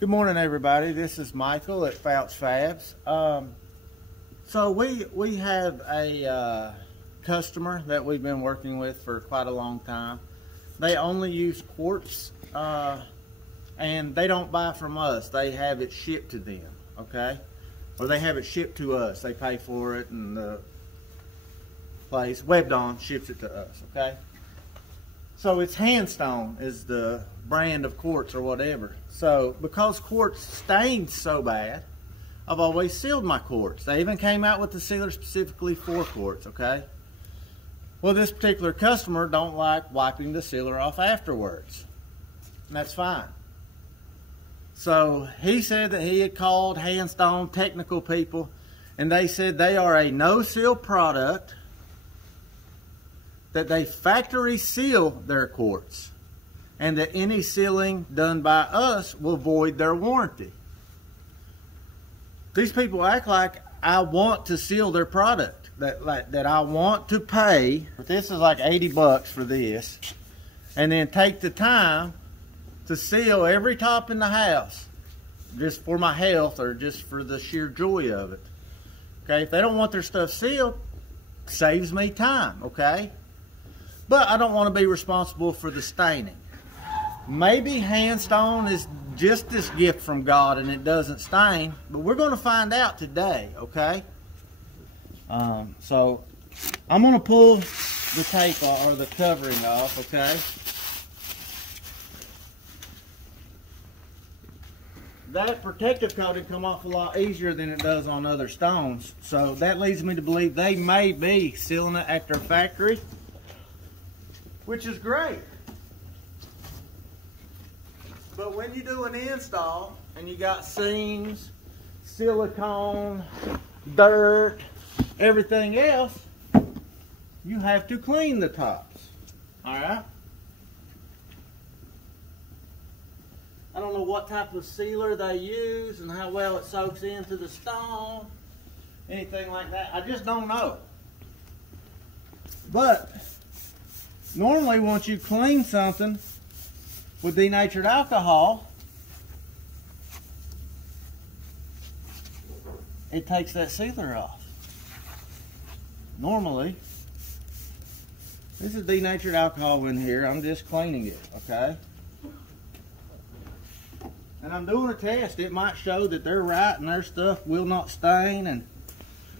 Good morning, everybody. This is Michael at FOUCH FABS. So we have a customer that we've been working with for quite a long time. They only use quartz, and they don't buy from us. They have it shipped to them, okay? Or they have it shipped to us. They pay for it, and the place, Webdon, ships it to us, okay? So it's Handstone is the brand of quartz or whatever. So because quartz stains so bad, I've always sealed my quartz. They even came out with the sealer specifically for quartz, okay? Well, this particular customer don't like wiping the sealer off afterwards. And that's fine. So he said that he had called Handstone technical people, and they said they are a no-seal product, that they factory seal their quartz, and that any sealing done by us will void their warranty. These people act like I want to seal their product, that I want to pay. This is like 80 bucks for this, and then take the time to seal every top in the house just for my health or just for the sheer joy of it. Okay, if they don't want their stuff sealed, saves me time, okay? But I don't want to be responsible for the staining. Maybe Handstone is just this gift from God and it doesn't stain, but we're going to find out today, okay? So I'm going to pull the tape off, or the covering off, okay? That protective coating come off a lot easier than it does on other stones, so that leads me to believe they may be sealing it at their factory, which is great. But when you do an install and you got seams, silicone, dirt, everything else, you have to clean the tops. Alright? I don't know what type of sealer they use and how well it soaks into the stone, anything like that. I just don't know. But normally, once you clean something with denatured alcohol, it takes that sealer off. Normally, this is denatured alcohol in here. I'm just cleaning it, okay? And I'm doing a test. It might show that they're right and their stuff will not stain and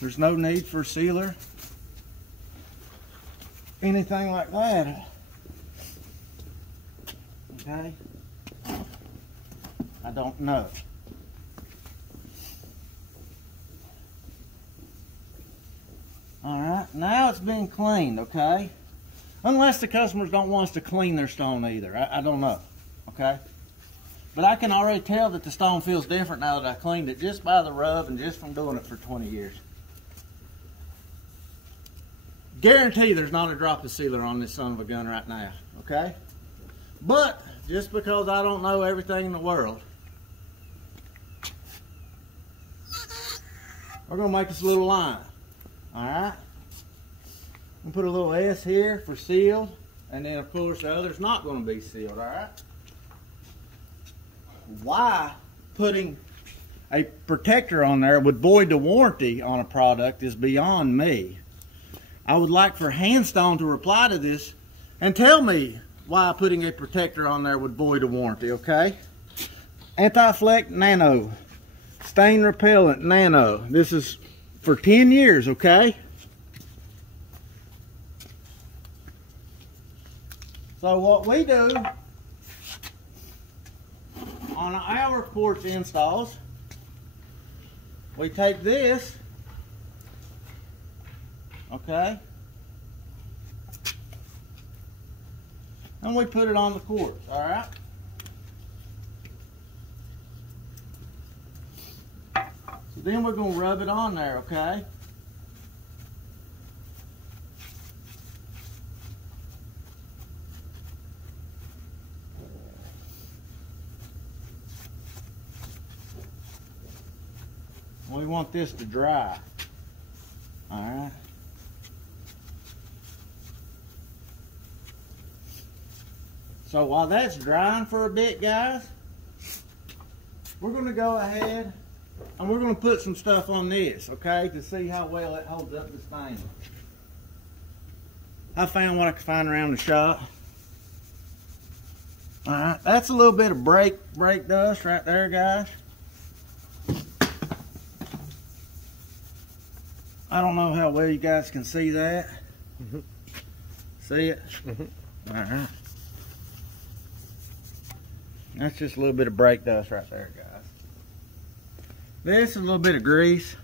there's no need for sealer. Anything like that. Okay? I don't know. Alright, now it's been cleaned, okay? Unless the customers don't want us to clean their stone either. I don't know, okay? But I can already tell that the stone feels different now that I cleaned it just by the rub and just from doing it for 20 years. Guarantee there's not a drop of sealer on this son of a gun right now, okay? But just because I don't know everything in the world, we're going to make us a little line, alright? I'm going to put a little S here for sealed, and then of course the other's not going to be sealed, alright? Why putting a protector on there would void the warranty on a product is beyond me. I would like for Handstone to reply to this and tell me why putting a protector on there would void a warranty, okay? Anti-fleck nano, stain repellent nano. This is for 10 years, okay? So what we do on our quartz installs, we take this, okay, and we put it on the quartz, alright? So then we're going to rub it on there, okay? We want this to dry, alright? So while that's drying for a bit, guys, we're going to go ahead and we're going to put some stuff on this, okay, to see how well it holds up the stain. I found what I could find around the shop. All right, that's a little bit of brake dust right there, guys. I don't know how well you guys can see that. See it? All right. That's just a little bit of brake dust right there, guys. This is a little bit of grease.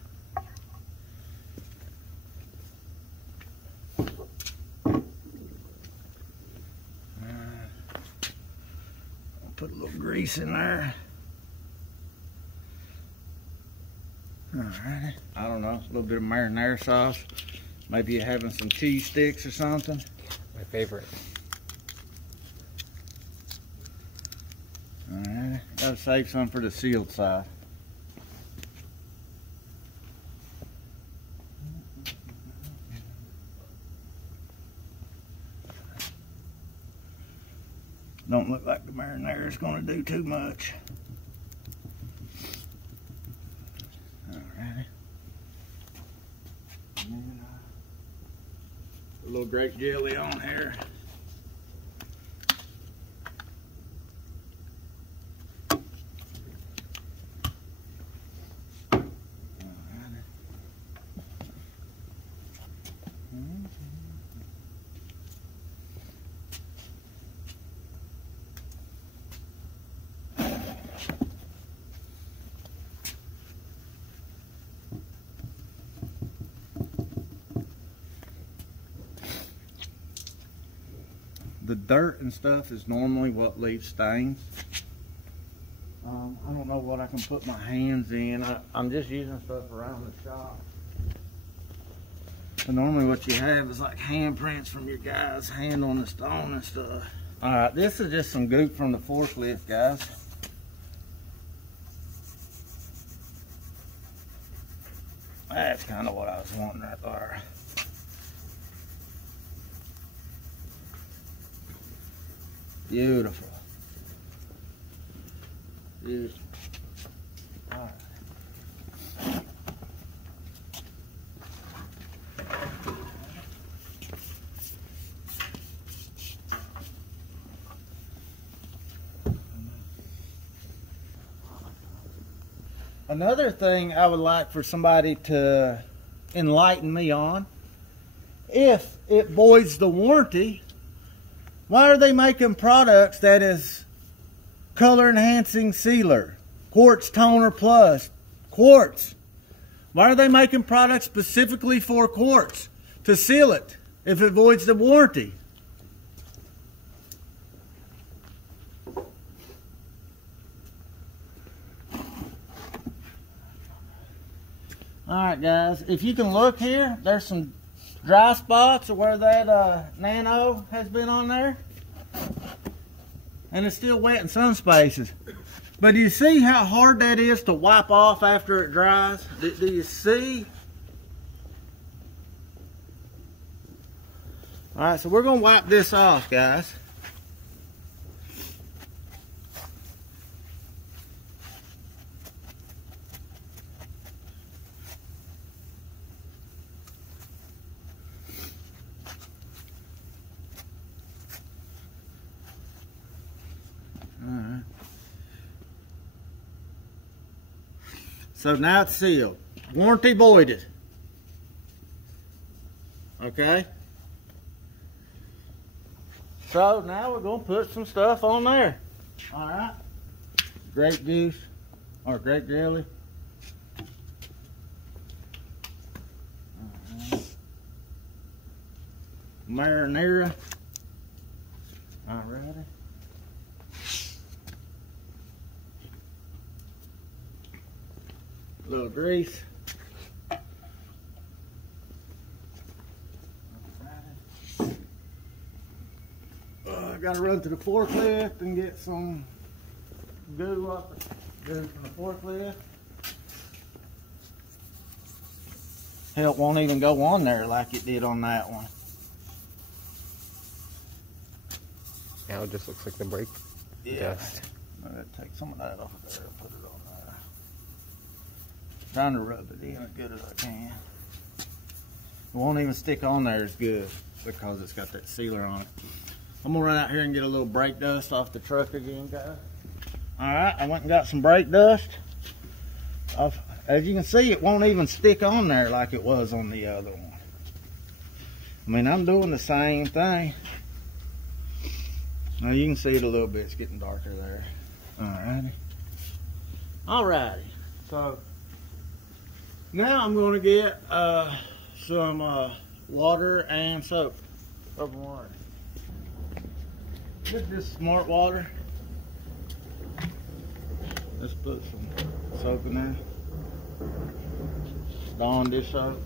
Put a little grease in there. Alrighty. I don't know, a little bit of marinara sauce. Maybe you're having some cheese sticks or something. My favorite. Alright, gotta save some for the sealed side. Don't look like the marinara is going to do too much. Alrighty. And, a little grape jelly on here. The dirt and stuff is normally what leaves stains. I don't know what I can put my hands in. I'm just using stuff around the shop. But normally what you have is like handprints from your guy's hand on the stone and stuff. Alright, this is just some goop from the forklift, guys. That's kind of what I was wanting right there. Beautiful. Beautiful. All right. Another thing I would like for somebody to enlighten me on, if it voids the warranty, why are they making products that is color enhancing sealer, Quartz toner plus, Quartz? Why are they making products specifically for Quartz to seal it if it voids the warranty? Alright guys, if you can look here, there's some dry spots where that nano has been on there, and it's still wet in some spaces. But do you see how hard that is to wipe off after it dries? Do you see? Alright, so we're going to wipe this off, guys. Alright. So now it's sealed. Warranty voided. Okay? So now we're going to put some stuff on there. Alright? Grape juice or grape jelly. Marinara. Alrighty. A little grease. I gotta run to the forklift and get some goo off the goo from the forklift. Hell, it won't even go on there like it did on that one. Now it just looks like the brake Yeah. dust. I'm going to take some of that off of there and put it on there. Trying to rub it in as good as I can. It won't even stick on there as good because it's got that sealer on it. I'm gonna run out here and get a little brake dust off the truck again, guys. Alright, I went and got some brake dust. As you can see, it won't even stick on there like it was on the other one. I mean, I'm doing the same thing. Now you can see it a little bit, it's getting darker there. Alrighty. Alrighty, so now I'm gonna get some water and soap. Soap and water. Get this smart water. Let's put some soap in there. Dawn dish soap.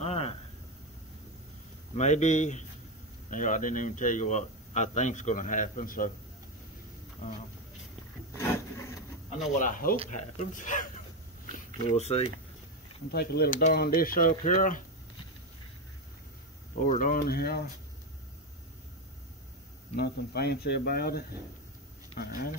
Alright, maybe, you know, I didn't even tell you what I think's going to happen, so I know what I hope happens. We'll see. I'm gonna take a little Dawn dish soap here, pour it on here. Nothing fancy about it. Alright.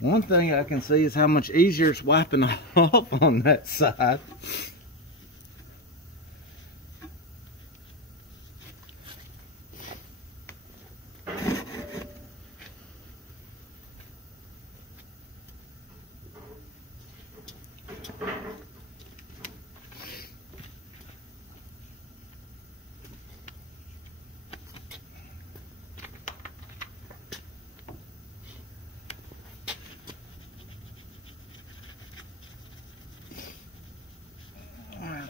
One thing I can see is how much easier it's wiping off on that side.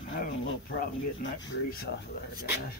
Having a little problem getting that grease off of there, guys.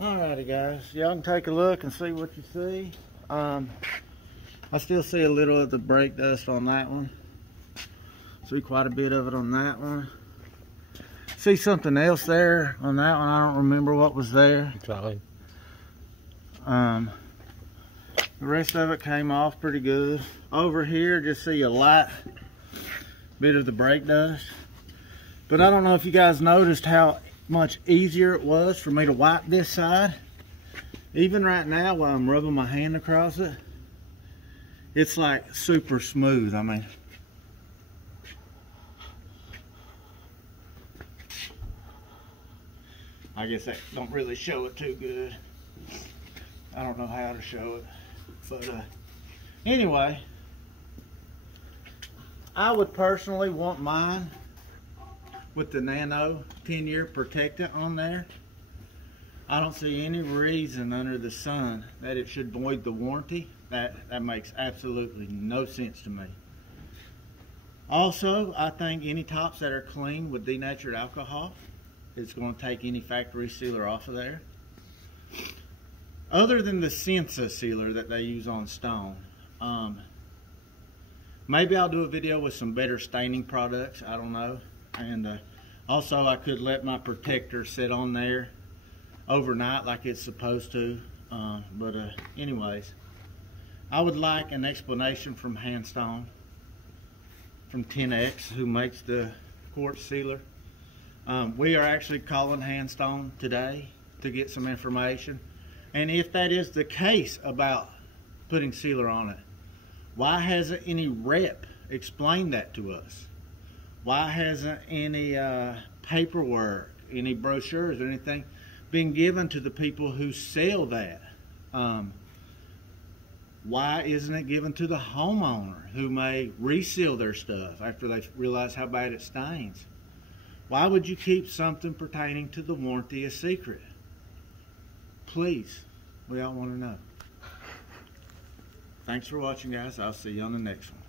Alrighty guys, y'all can take a look and see what you see. I still see a little of the brake dust on that one. See quite a bit of it on that one. See something else there on that one. I don't remember what was there. Exactly. The rest of it came off pretty good. Over here, just see a light bit of the brake dust. But I don't know if you guys noticed how much easier it was for me to wipe this side. Even right now while I'm rubbing my hand across it, it's like super smooth. I mean, I guess that don't really show it too good. I don't know how to show it, but anyway, I would personally want mine with the Nano 10-year protectant on there. I don't see any reason under the sun that it should void the warranty. That makes absolutely no sense to me. Also, I think any tops that are clean with denatured alcohol, it's going to take any factory sealer off of there. Other than the Sensa sealer that they use on stone. Maybe I'll do a video with some better staining products, I don't know. And also I could let my protector sit on there overnight like it's supposed to. Anyways, I would like an explanation from Handstone, from 10X, who makes the quartz sealer. We are actually calling Handstone today to get some information. And if that is the case about putting sealer on it, why hasn't any rep explained that to us? Why hasn't any paperwork, any brochures or anything been given to the people who sell that? Why isn't it given to the homeowner who may reseal their stuff after they realize how bad it stains? Why would you keep something pertaining to the warranty a secret? Please, we all want to know. Thanks for watching, guys. I'll see you on the next one.